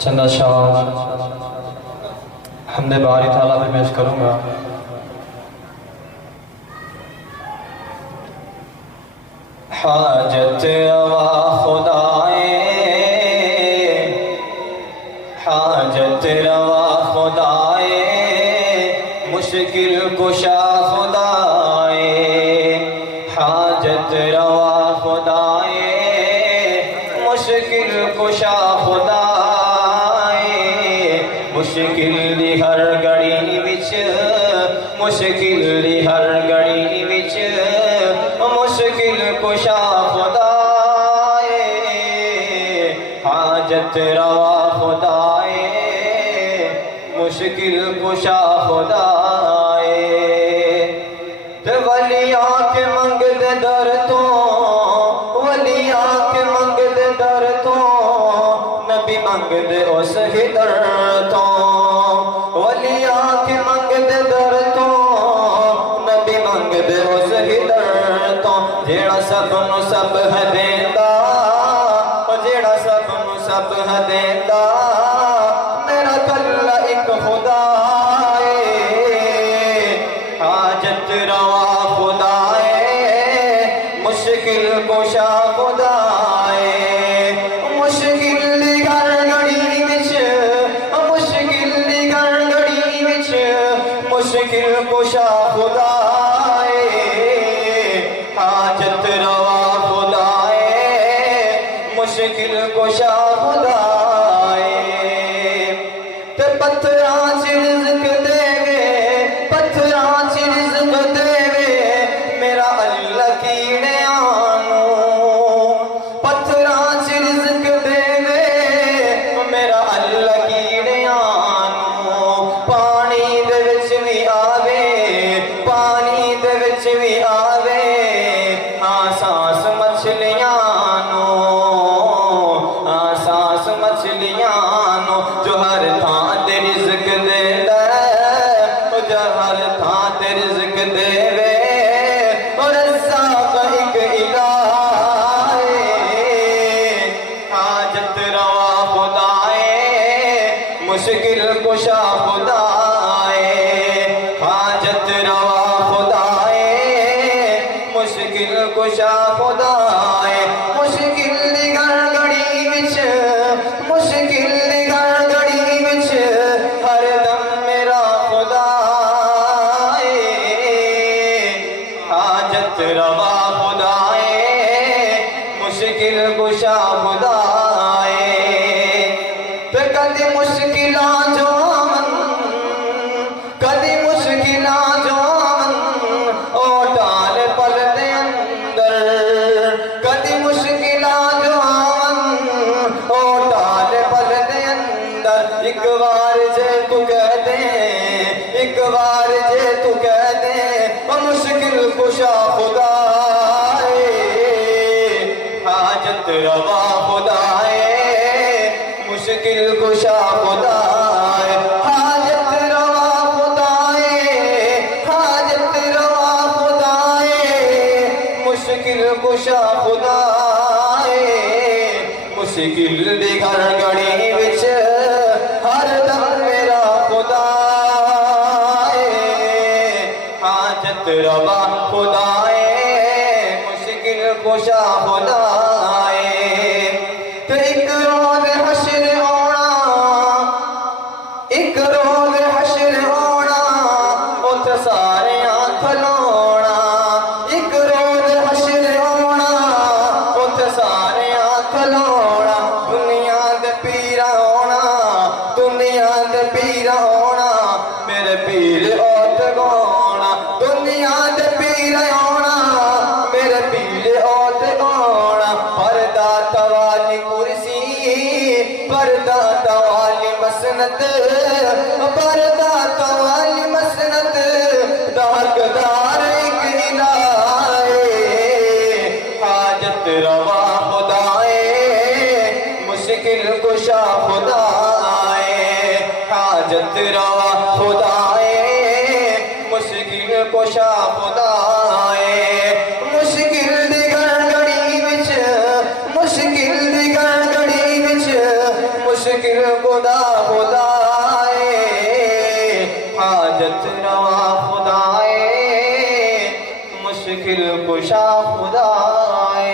चंद अशार हमदे बारी ताला पे पेश करूँगा। हाजत रवा खुदाए, हाजत रवा खुदाए, मुश्किल कुशा खुदाए, हाजत रवा खुदाए, मुश्किल कुशा खुदाए, मुश्किल दी हर घड़ी विच, मुश्किल दी हर घड़ी विच, मुश्किल कुशा खुदाए, हाजत रवा खुदाए, मुश्किल कुशा खुदाए। ते वलिया के मंगदे दर तो, वलिया के मंगदे दर तो, नबी मंगदे उस ही दर तो, वलिया के मंगदे दर तो, नबी मंगदे उस ही दर तो, जेड़ा सबनू सब है देंदा, जेड़ा सबनू सब है देंदा, मेरा कल्ला एक खुदा है। हाजत रवा खुदाए, मुश्किल कुशा खुदाए, मुश्किल दी हर घड़ी विच, मुश्किल दी हर घड़ी विच, मुश्किल कुशा खुदाए, हाजत रवा खुदाए, मुश्किल कुशा खुदाए। ते पत्थरां च रिज़्क देवे, पत्थरां च रिज़्क देवे, मेरा अल्लाह कीड़ियां नूं, पत्थरां च रिज़्क देवे, मेरा अल्लाह कीड़ियां नूं। पानी दे विच भी आवे, पानी दे विच भी आवे, हाँ सांस मछलियां नूं, हाँ सांस मछलियां नूं, जो हर थां ते रिज़्क देंदा है, जो हर थां ते रिज़्क देवे, और रज़्ज़ाक़ एक इलाह है। हाजत रवा खुदाए, मुश्किल कुशा खुदाए, हाजत रवा खुदाए, मुश्किल कुशा खुदाए, मुश्किल दी हर घड़ी विच, मुश्किल दी हर घड़ी विच, हर दम मेरा खुदा है। हाजत रवा खुदाए, मुश्किल कुशा खुदाए। ते कदी मुश्किलां जो आवन, कदी मुश्किलां जो आवन, ओ डाल पल दे अंदर, कदी मुश्किलां जो आवन, ओ डाल पल दे अंदर। एक बार जे तू कह दे, एक बार जे तू कह दे, ओ मुश्किल कुशा खुदा है। हाजत रवा खुदाए, मुश्किल कुशा खुदाए, हाजत रवा खुदाए, हाजत रवा खुदाए, मुश्किल कुशा खुदाए, मुश्किल दी हर घड़ी विच, हर दम मेरा खुदा है। हाजत रवा खुदाए, मुश्किल कुशा खुदाए। ते एक रोज़ हश्र होना, एक रोज़ हश्र होना, उत्थे सारेयां खलोना, एक रोज़ हश्र होना, उत्थे सारेयां खलोना। दुनिया दे पीरा होना, दुनिया दे पीरा होना, मेरे पीर ओत गोना, दुनिया दे पीर होना, मेरे पीर ओत गोना। पर्दा तवाली कुर्सी, पर्दा तवाली मसनद, पर्दा तवाली मसनद, दागदार एक इलाह है। हाजत रवा खुदाए, मुश्किल कुशा खुदाए, हाजत रवा खुदाए, मुश्किल कुशा खुदाए, मुश्किल दी घड़ी मुश्किल खुदा खुदाए, हाजत रवा खुदाए, मुश्किल कुशा खुदाए।